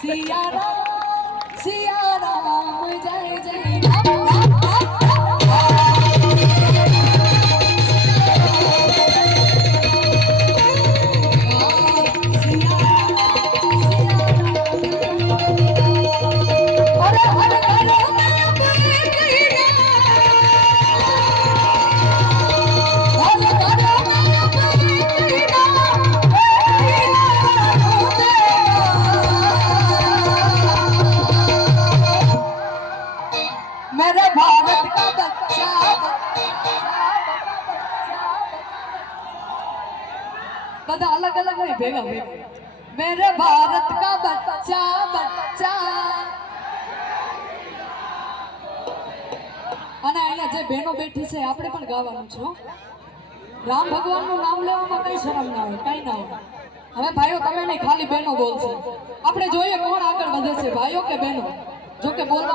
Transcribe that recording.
સિયારામ સિયારામ જય જય રામ રામ રામ मेरे भारत का बच्चा બધા અલગ અલગ નહીં ભેગા ભેગા મેરે ભારત કા બચ્ચા બચ્ચા અને અહીંયા જે બહેનો બેઠી છે આપણે પણ ગાવાનું છે હો. રામ ભગવાનનું નામ લેવામાં કઈ શરમ ના હોય કઈ ના હોય હવે ભાઈઓ તમે નહીં ખાલી બહેનો બોલશે આપણે જોઈએ કોણ આગળ વધે છે ભાઈઓ કે બહેનો જો કે બોલવા